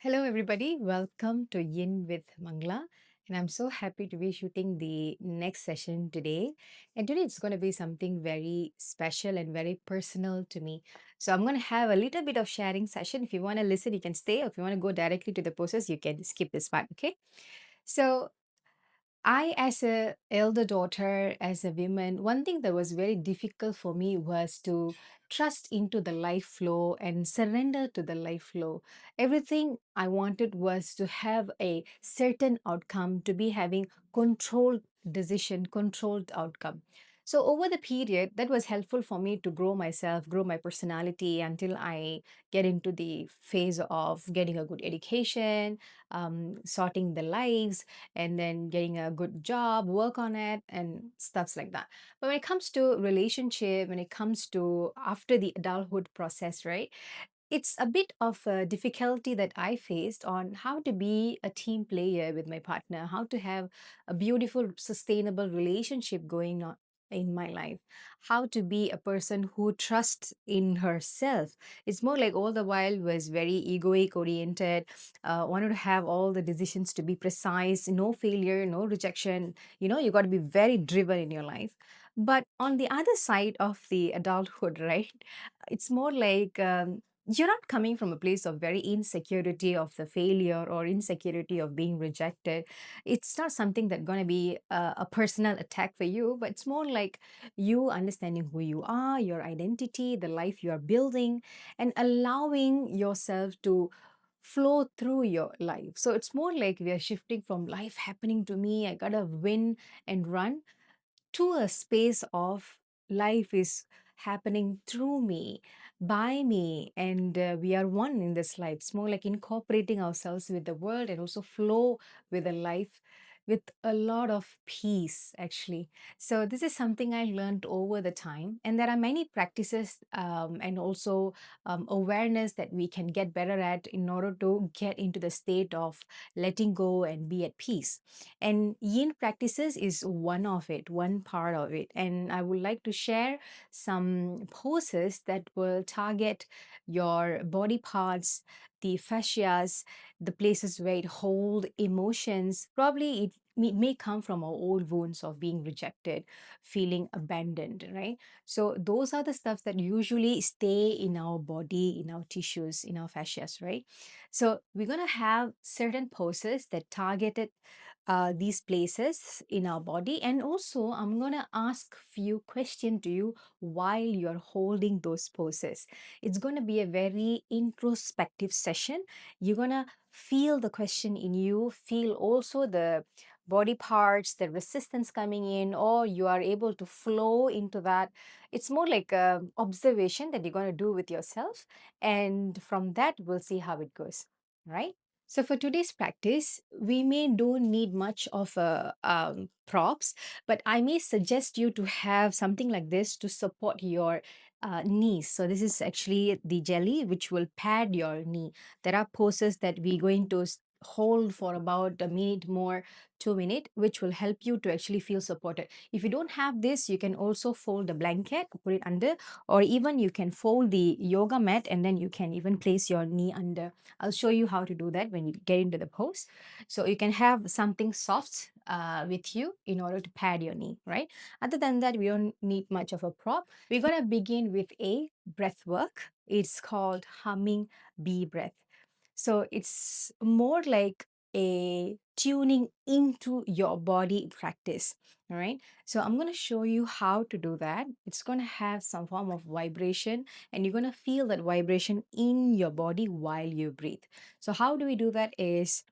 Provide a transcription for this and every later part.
Hello, everybody. Welcome to Yin with Mangala. And I'm so happy to be shooting the next session today. And today it's going to be something very special and very personal to me. So I'm going to have a little bit of sharing session. If you want to listen, you can stay. Or if you want to go directly to the process, you can skip this part. Okay. So I, as a elder daughter, as a woman, one thing that was very difficult for me was to trust into the life flow and surrender to the life flow. Everything I wanted was to have a certain outcome, to be having controlled decision, controlled outcome. So over the period, that was helpful for me to grow myself, grow my personality until I get into the phase of getting a good education, sorting the lives, and then getting a good job, work on it, and stuffs like that. But when it comes to relationship, when it comes to after the adulthood process, right? It's a bit of a difficulty that I faced on how to be a team player with my partner, how to have a beautiful, sustainable relationship going on in my life, how to be a person who trusts in herself. It's more like all the while was very egoic oriented, wanted to have all the decisions to be precise, no failure, no rejection. You got to be very driven in your life. But on the other side of the adulthood, right? It's more like you're not coming from a place of very insecurity of the failure or insecurity of being rejected. It's not something that's going to be a personal attack for you, but it's more like you understanding who you are, your identity, the life you are building, and allowing yourself to flow through your life. So it's more like we are shifting from life happening to me, I gotta win and run, to a space of life is happening through me, by me, and we are one in this life. It's more like incorporating ourselves with the world and also flow with the life with a lot of peace, actually. So, this is something I learned over the time, and there are many practices and also awareness that we can get better at in order to get into the state of letting go and be at peace. And yin practices is one of it, one part of it. And I would like to share some poses that will target your body parts, the fascias, the places where it hold emotions. Probably it may come from our old wounds of being rejected, feeling abandoned, right? So those are the stuff that usually stay in our body, in our tissues, in our fascias, right? So we're gonna have certain poses that targeted these places in our body, and also I'm going to ask few questions to you while you're holding those poses. It's going to be a very introspective session. You're going to feel the question in you, feel also the body parts, the resistance coming in, or you are able to flow into that. It's more like a observation that you're going to do with yourself, and from that we'll see how it goes, right? So for today's practice, we may don't need much of a props, but I may suggest you to have something like this to support your knees. So this is actually the jelly which will pad your knee. There are poses that we're going to hold for about a minute more, 2 minutes, which will help you to actually feel supported. If you don't have this, you can also fold the blanket, put it under, or even you can fold the yoga mat and then you can even place your knee under. I'll show you how to do that when you get into the pose. So you can have something soft with you in order to pad your knee, right? Other than that, we don't need much of a prop. We're going to begin with a breath work. It's called humming bee breath. So it's more like a tuning into your body practice. All right. So I'm going to show you how to do that. It's going to have some form of vibration, and you're going to feel that vibration in your body while you breathe. So, how do we do that? Is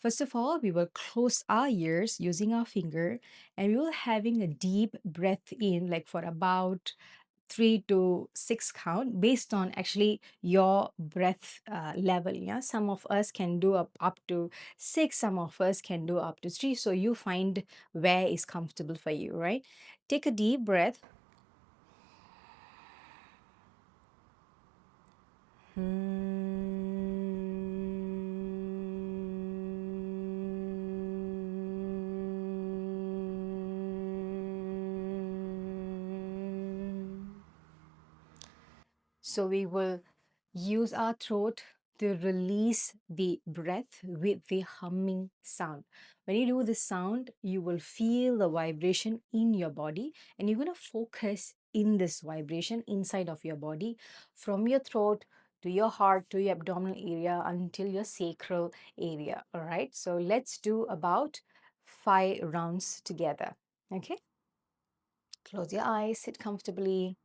first of all, we will close our ears using our finger, and we will having a deep breath in, like for about 3 to 6 count based on actually your breath level. Yeah, some of us can do up to 6, some of us can do up to 3. So you find where is comfortable for you, right? Take a deep breath. So we will use our throat to release the breath with the humming sound. When you do this sound, you will feel the vibration in your body, and you're going to focus in this vibration inside of your body, from your throat to your heart to your abdominal area until your sacral area. All right. So let's do about 5 rounds together. Okay. Close your eyes, sit comfortably.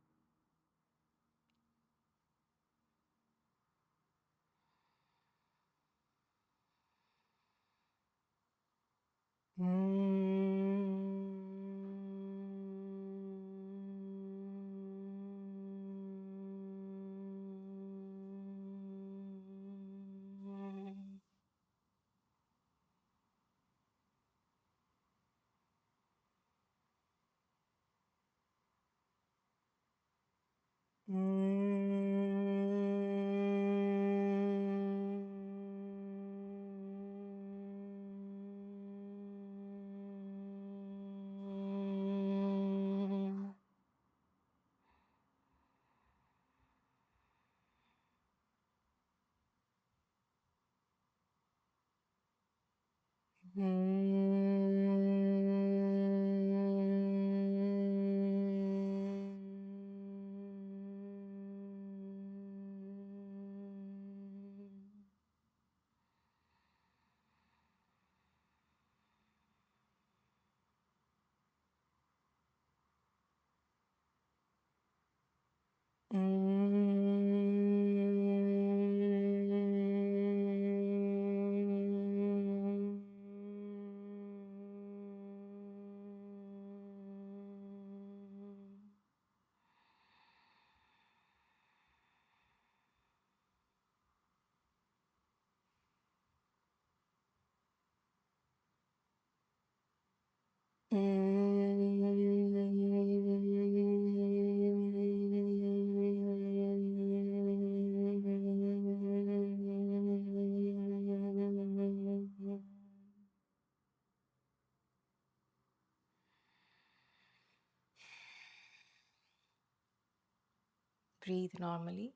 Breathe normally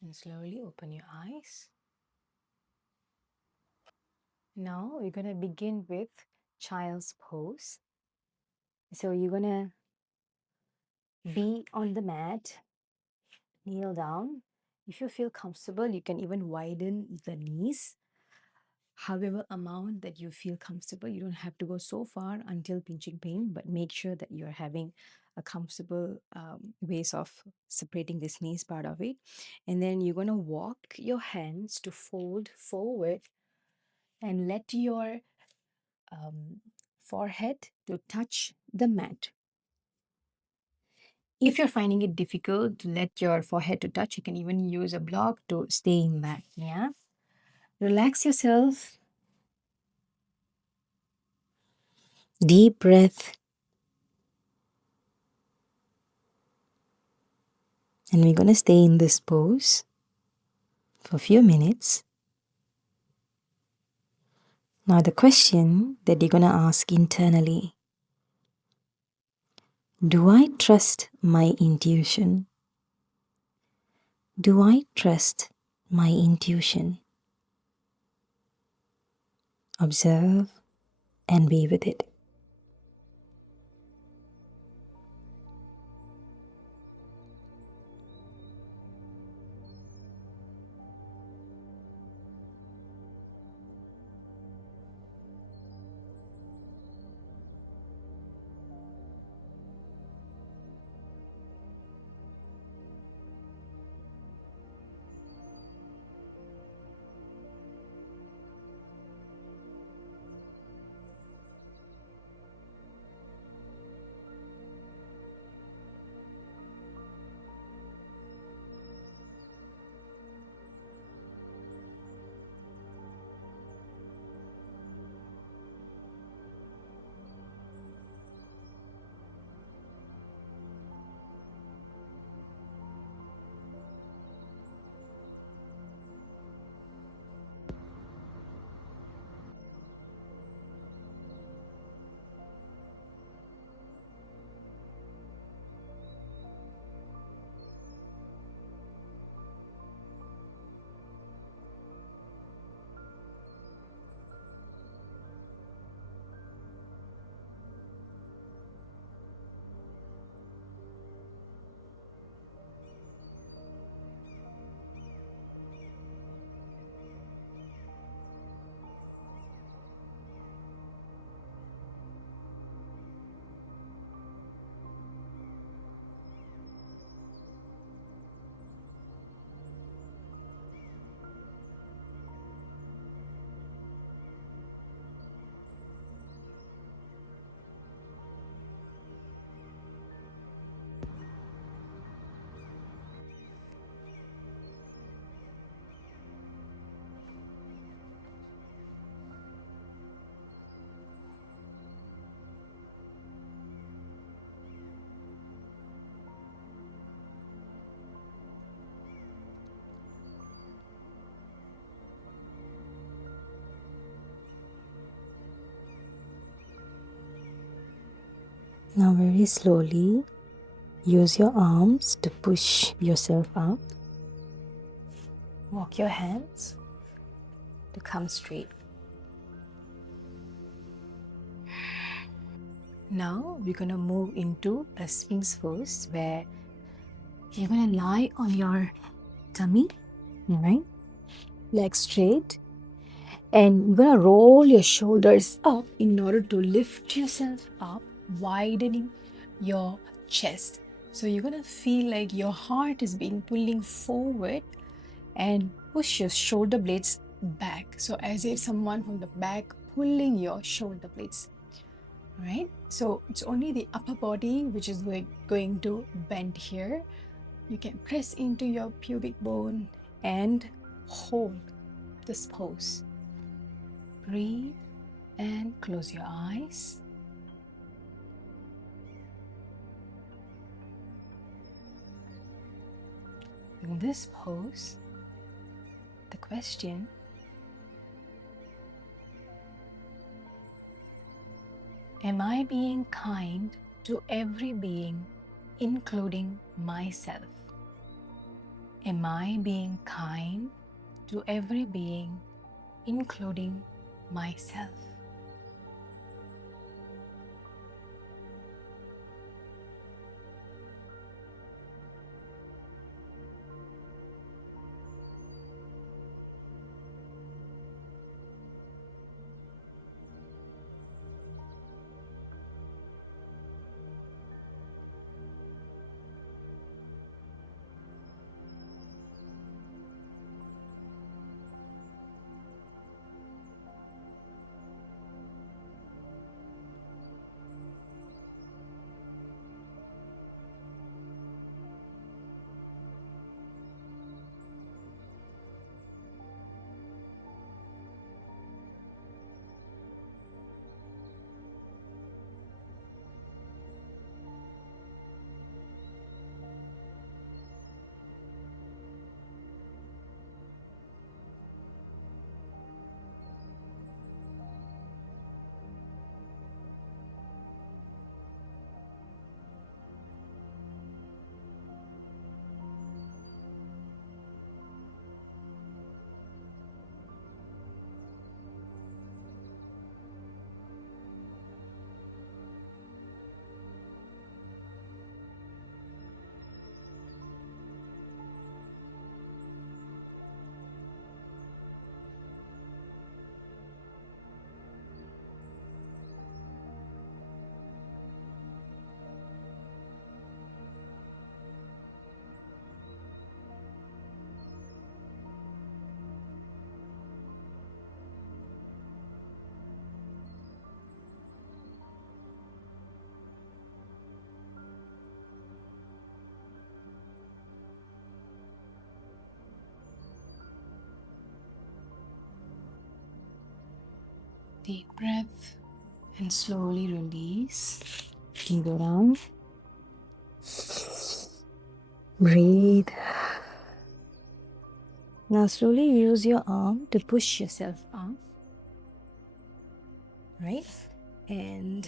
and slowly open your eyes. Now we're going to begin with child's pose. So you're going to be on the mat, kneel down. If you feel comfortable, you can even widen the knees. However amount that you feel comfortable. You don't have to go so far until pinching pain, but make sure that you're having a comfortable ways of separating this knees part of it. And then you're going to walk your hands to fold forward and let your forehead to touch the mat. If you're finding it difficult to let your forehead to touch, you can even use a block to stay in that. Yeah. Relax yourself. Deep breath. And we're going to stay in this pose for a few minutes. Now, the question that you're going to ask internally: do I trust my intuition? Do I trust my intuition? Observe and be with it. Now, very slowly, use your arms to push yourself up. Walk your hands to come straight. Now, we're going to move into a Sphinx pose where you're going to lie on your tummy, right? Legs straight. And you're going to roll your shoulders up in order to lift yourself up, widening your chest. So you're going to feel like your heart is being pulling forward and push your shoulder blades back. So as if someone from the back pulling your shoulder blades, right? So it's only the upper body which is going to bend here. You can press into your pubic bone and hold this pose. Breathe and close your eyes. In this pose, the question: am I being kind to every being, including myself? Am I being kind to every being, including myself? Deep breath and slowly release. You go down. Breathe. Now slowly use your arm to push yourself up. Right? And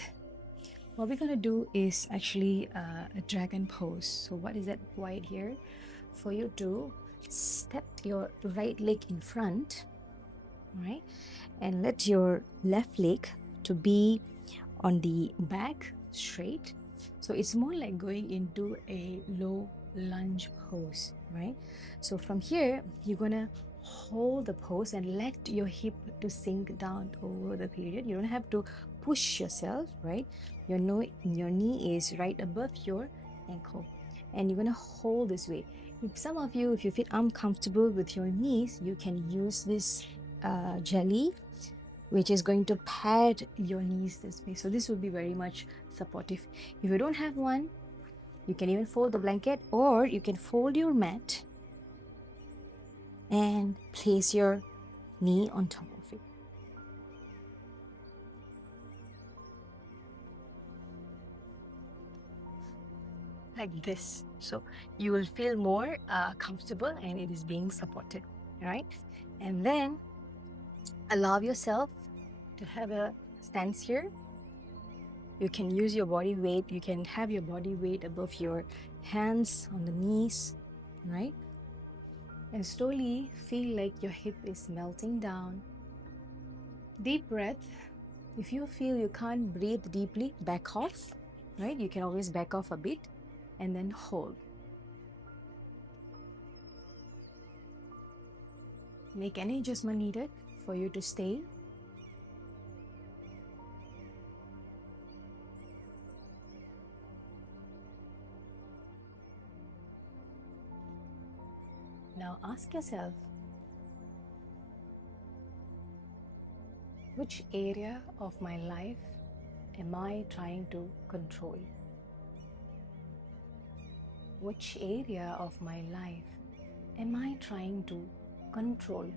what we're going to do is actually a dragon pose. So what is that required here? For you to step your right leg in front, right? And let your left leg to be on the back straight. So it's more like going into a low lunge pose, right? So from here, you're gonna hold the pose and let your hip to sink down over the period. You don't have to push yourself, right? Your knee is right above your ankle, and you're gonna hold this way. If some of you, if you feel uncomfortable with your knees, you can use this jelly, which is going to pad your knees this way. So this will be very much supportive. If you don't have one, you can even fold the blanket, or you can fold your mat and place your knee on top of it. Like this. So you will feel more comfortable and it is being supported, right? And then allow yourself to have a stance here. You can use your body weight. You can have your body weight above your hands on the knees, right? And slowly feel like your hip is melting down. Deep breath. If you feel you can't breathe deeply, back off, right? You can always back off a bit and then hold. Make any adjustment needed for you to stay. Now ask yourself, which area of my life am I trying to control? Which area of my life am I trying to control?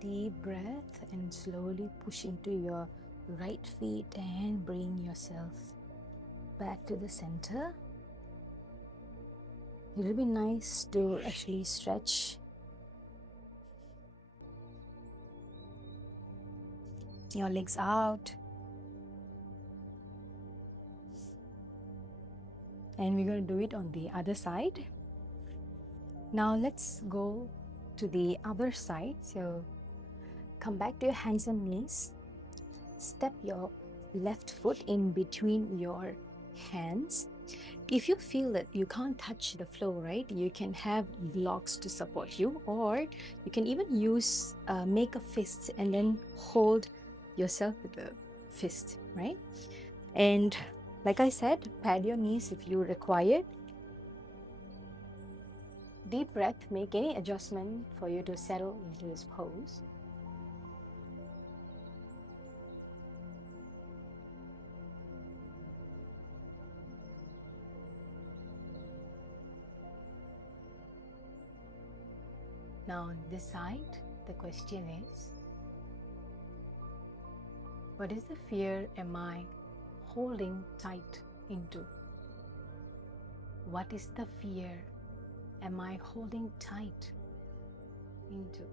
Deep breath and slowly push into your right feet and bring yourself back to the center. It will be nice to actually stretch your legs out. And we're going to do it on the other side. Now let's go to the other side. So come back to your hands and knees. Step your left foot in between your hands. If you feel that you can't touch the floor, right, you can have blocks to support you, or you can even use make a fist and then hold yourself with the fist, right? And like I said, pad your knees if you require. Deep breath, make any adjustment for you to settle into this pose. Now on this side, the question is, what is the fear am I holding tight into? What is the fear am I holding tight into?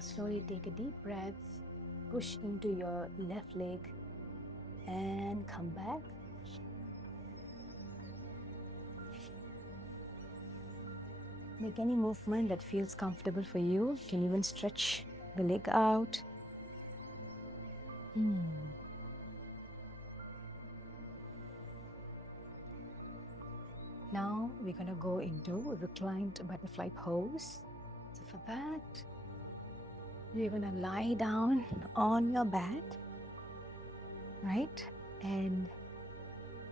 Now slowly take a deep breath, push into your left leg and come back. Make any movement that feels comfortable for you. You can even stretch the leg out. Now we're going to go into reclined butterfly pose. So for that, you're going to lie down on your back, right? And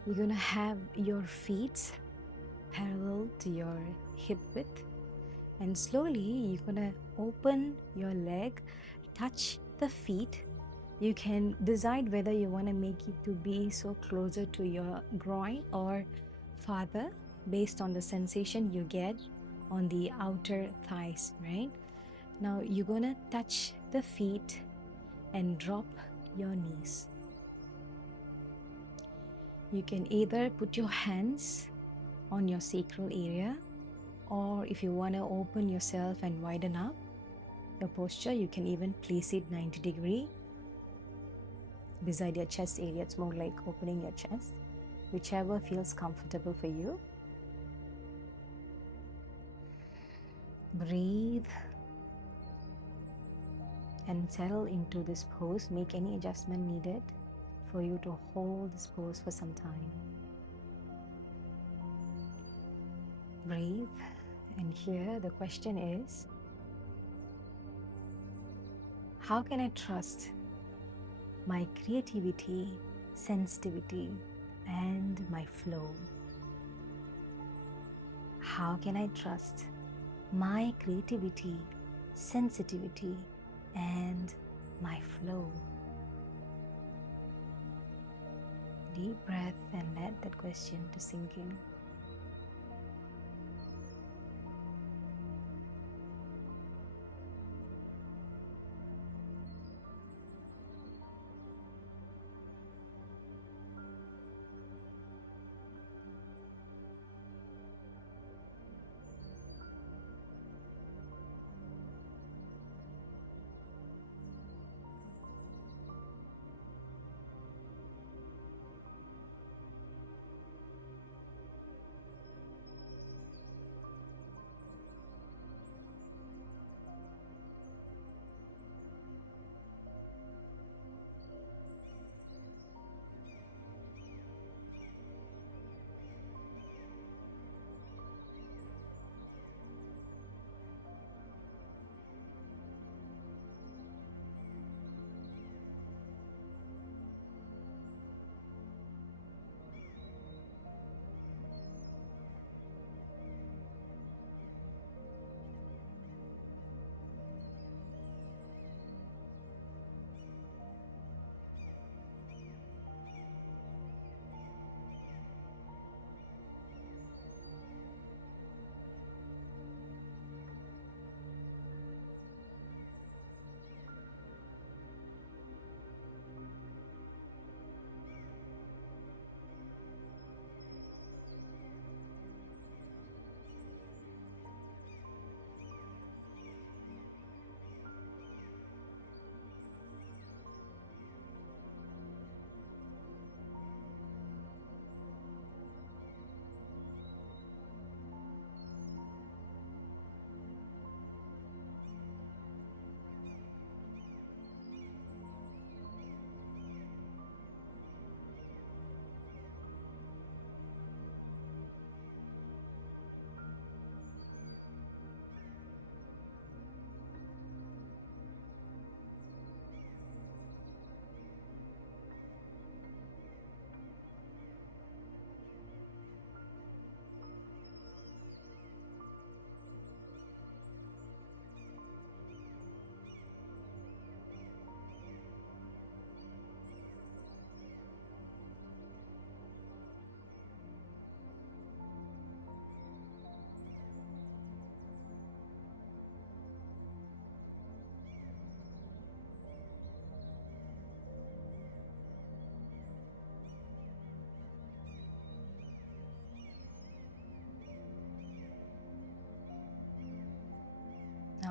you're going to have your feet parallel to your hip width. And slowly you're going to open your leg, touch the feet. You can decide whether you want to make it to be so closer to your groin or farther based on the sensation you get on the outer thighs, right? Now you're going to touch the feet and drop your knees. You can either put your hands on your sacral area, or if you want to open yourself and widen up your posture, you can even place it 90 degree beside your chest area. It's more like opening your chest, whichever feels comfortable for you. Breathe and settle into this pose. Make any adjustment needed for you to hold this pose for some time. Breathe, and here the question is, how can I trust my creativity, sensitivity, and my flow? How can I trust my creativity, sensitivity, and my flow? Deep breath and let that question to sink in.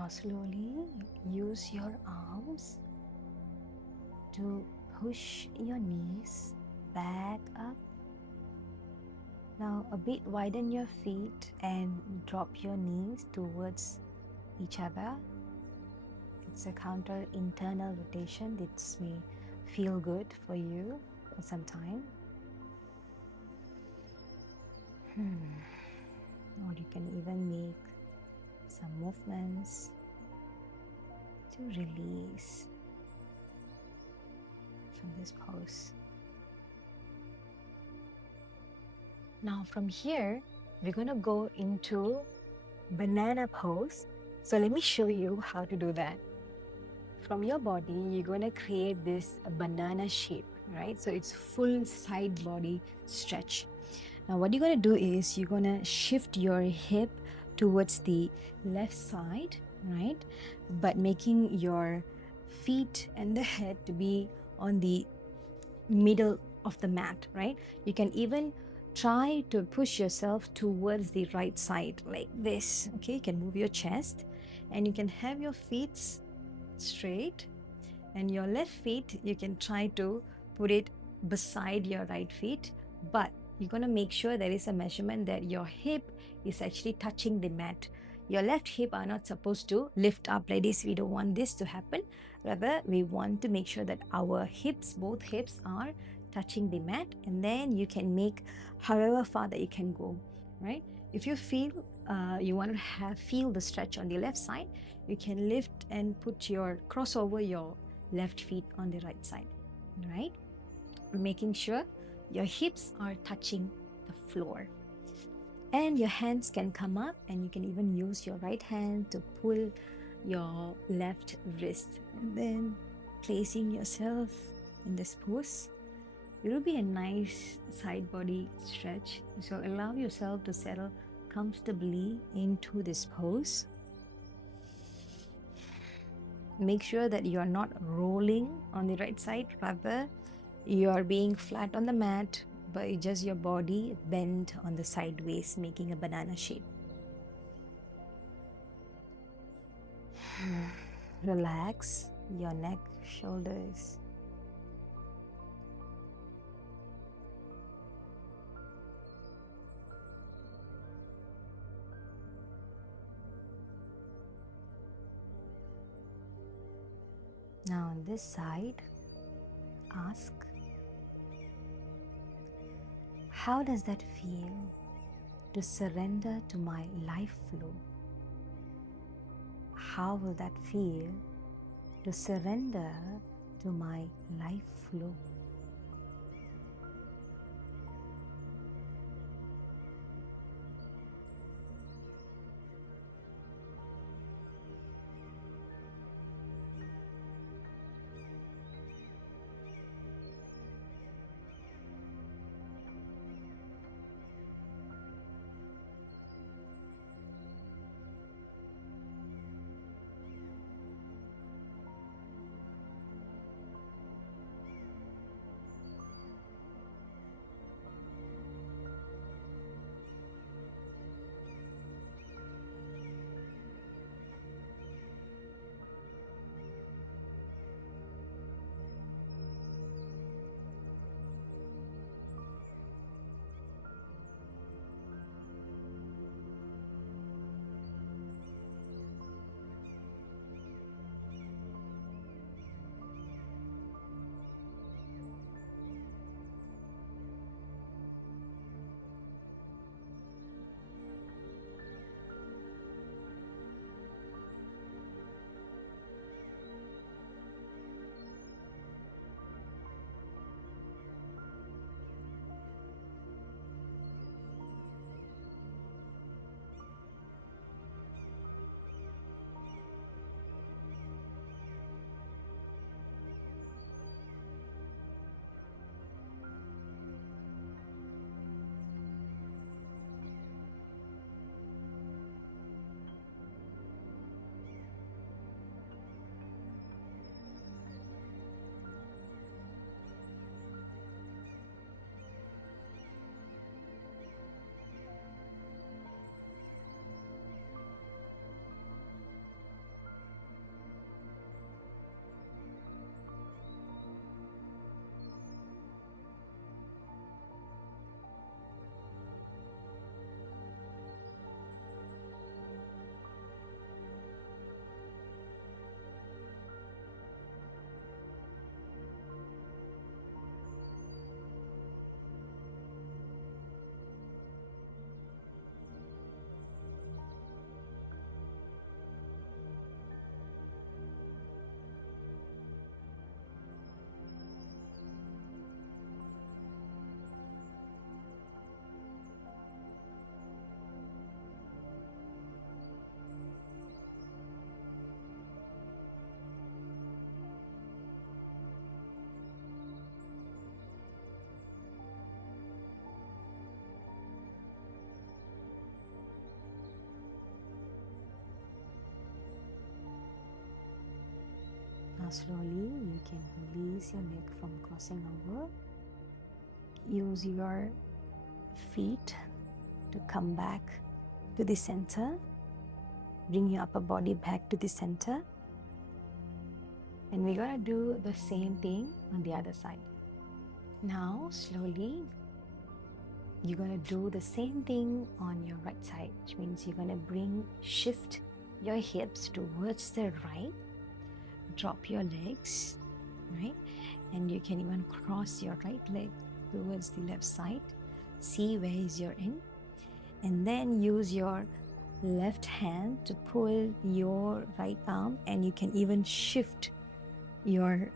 Now slowly use your arms to push your knees back up. Now a bit widen your feet and drop your knees towards each other. It's a counter internal rotation. This may feel good for you for some time. Or you can even make some movements to release from this pose. Now from here, we're going to go into banana pose. So let me show you how to do that. From your body, you're going to create this banana shape, right? So it's full side body stretch. Now what you're going to do is you're going to shift your hip towards the left side, right? But making your feet and the head to be on the middle of the mat, right? You can even try to push yourself towards the right side like this. Okay, you can move your chest and you can have your feet straight, and your left feet you can try to put it beside your right feet, but you're going to make sure there is a measurement that your hip is actually touching the mat. Your left hip are not supposed to lift up like this. We don't want this to happen. Rather, we want to make sure that our hips, both hips, are touching the mat, and then you can make however far that you can go, right? If you feel you want to feel the stretch on the left side, you can lift and put your crossover your left feet on the right side, right? Making sure your hips are touching the floor. And your hands can come up, and you can even use your right hand to pull your left wrist, and then placing yourself in this pose. It will be a nice side body stretch. So allow yourself to settle comfortably into this pose. Make sure that you are not rolling on the right side, rather you are being flat on the mat, but just your body bent on the sideways, making a banana shape. Relax your neck, shoulders. Now on this side, ask, how does that feel to surrender to my life flow? How will that feel to surrender to my life flow? Now slowly you can release your neck from crossing over. Use your feet to come back to the center. Bring your upper body back to the center. And we're going to do the same thing on the other side. Now slowly you're going to do the same thing on your right side, which means you're going to shift your hips towards the right. Drop your legs, right? And you can even cross your right leg towards the left side. See where is your end. And then use your left hand to pull your right arm, and you can even shift your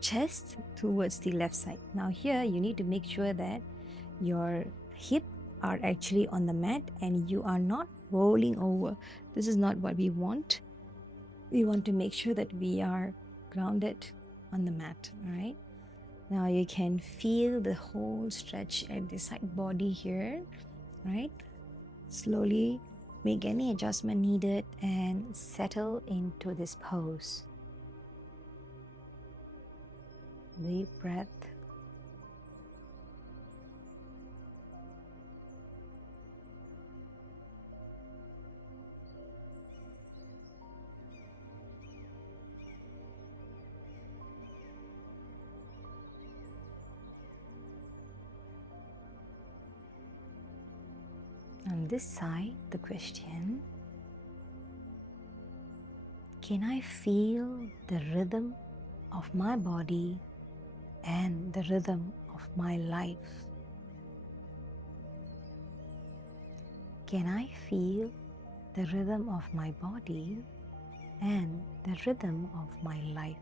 chest towards the left side. Now here you need to make sure that your hip are actually on the mat and you are not rolling over. This is not what we want. We want to make sure that we are grounded on the mat. All right. Now you can feel the whole stretch at the side body here, right? Slowly make any adjustment needed and settle into this pose. Deep breath. On this side, the question: can I feel the rhythm of my body and the rhythm of my life? Can I feel the rhythm of my body and the rhythm of my life?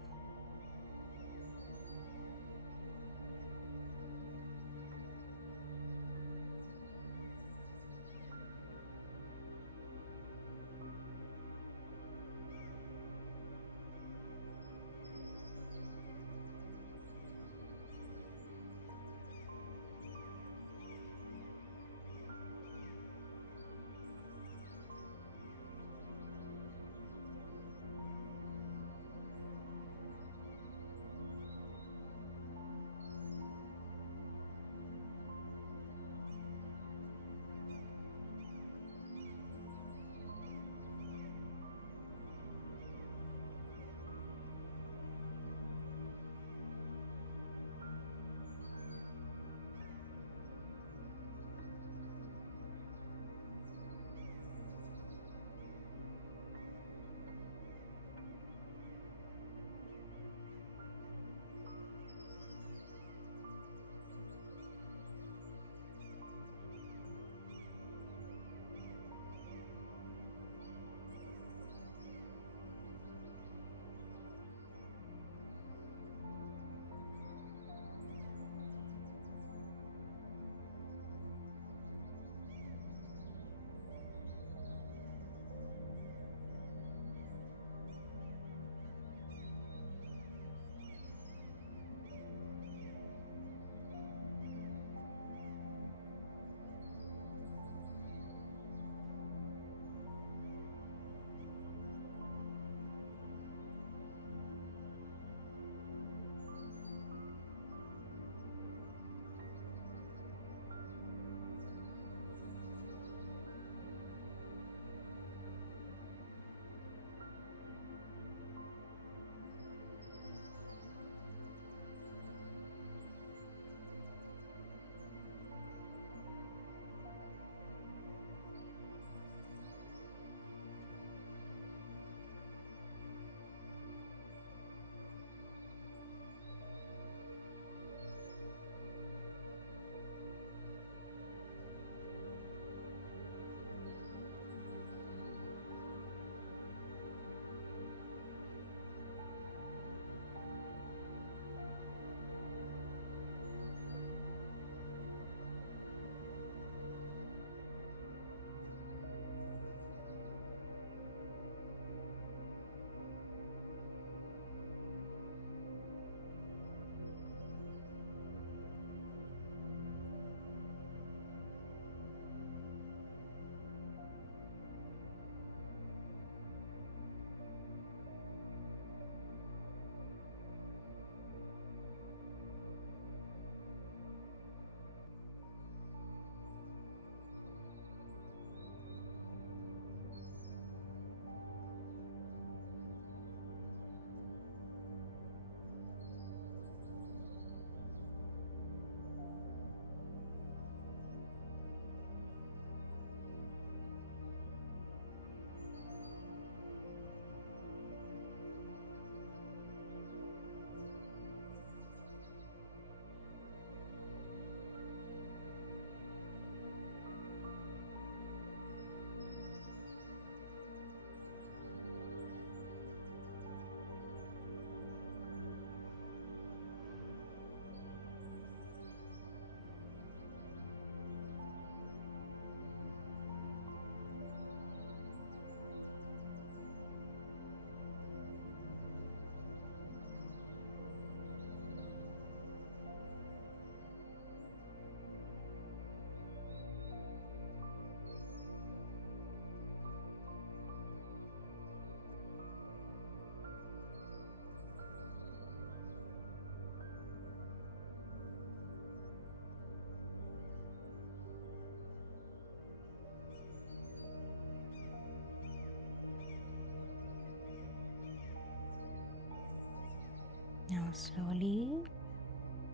Now slowly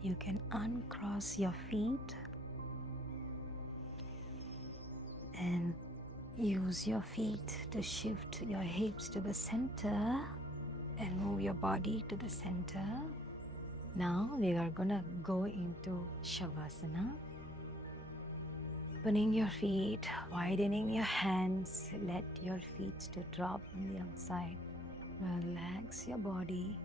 you can uncross your feet and use your feet to shift your hips to the center and move your body to the center. Now we are gonna go into Shavasana. Opening your feet, widening your hands, let your feet to drop on the outside. Relax your body,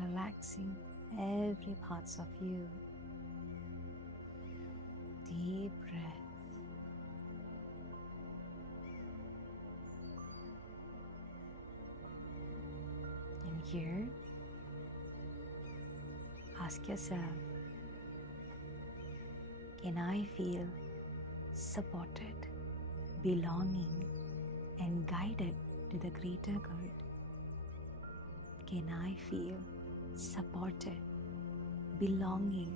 relaxing every parts of you. Deep breath. And here, ask yourself, can I feel supported, belonging, and guided to the greater good? Can I feel supported, belonging,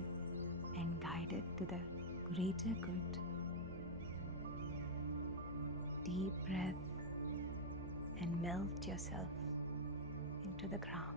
and guided to the greater good? Deep breath and melt yourself into the ground.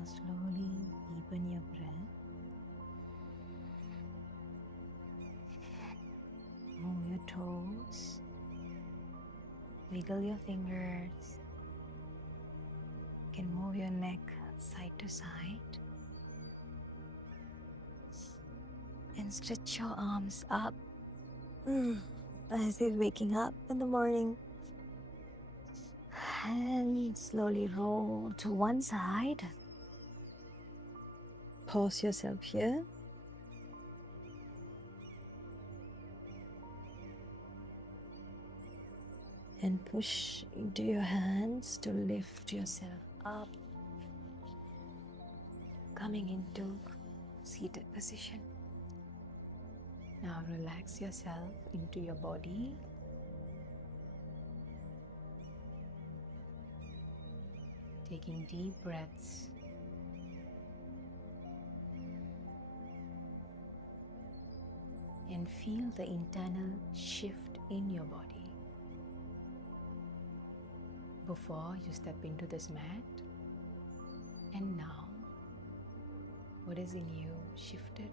Now slowly deepen your breath. Move your toes. Wiggle your fingers. You can move your neck side to side. And stretch your arms up as if waking up in the morning. And slowly roll to one side. Pause yourself here. And push into your hands to lift yourself up, coming into seated position. Now relax yourself into your body. Taking deep breaths. And feel the internal shift in your body. Before you step into this mat, and now, what is in you shifted?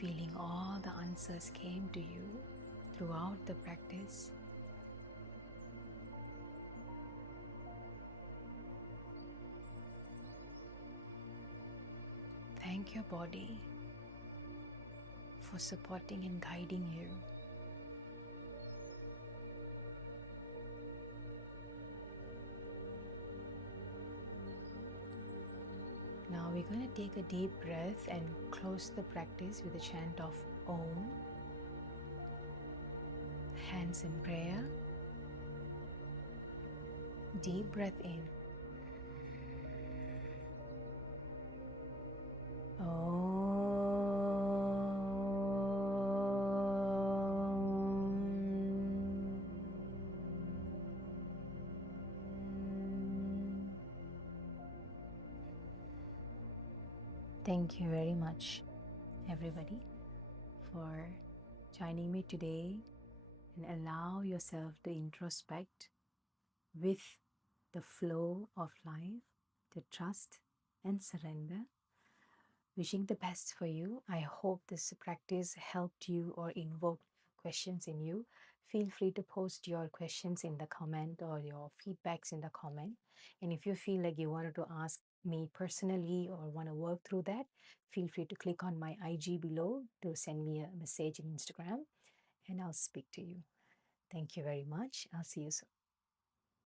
Feeling all the answers came to you throughout the practice. Thank your body for supporting and guiding you. Now we're going to take a deep breath and close the practice with a chant of Om. Hands in prayer. Deep breath in. Thank you very much, everybody, for joining me today, and allow yourself to introspect with the flow of life, to trust and surrender. Wishing the best for you. I hope this practice helped you or invoked questions in you. Feel free to post your questions in the comment or your feedbacks in the comment. And if you feel like you wanted to ask me personally or want to work through that, feel free to click on my IG below to send me a message in Instagram, and I'll speak to you. Thank you very much. I'll see you soon.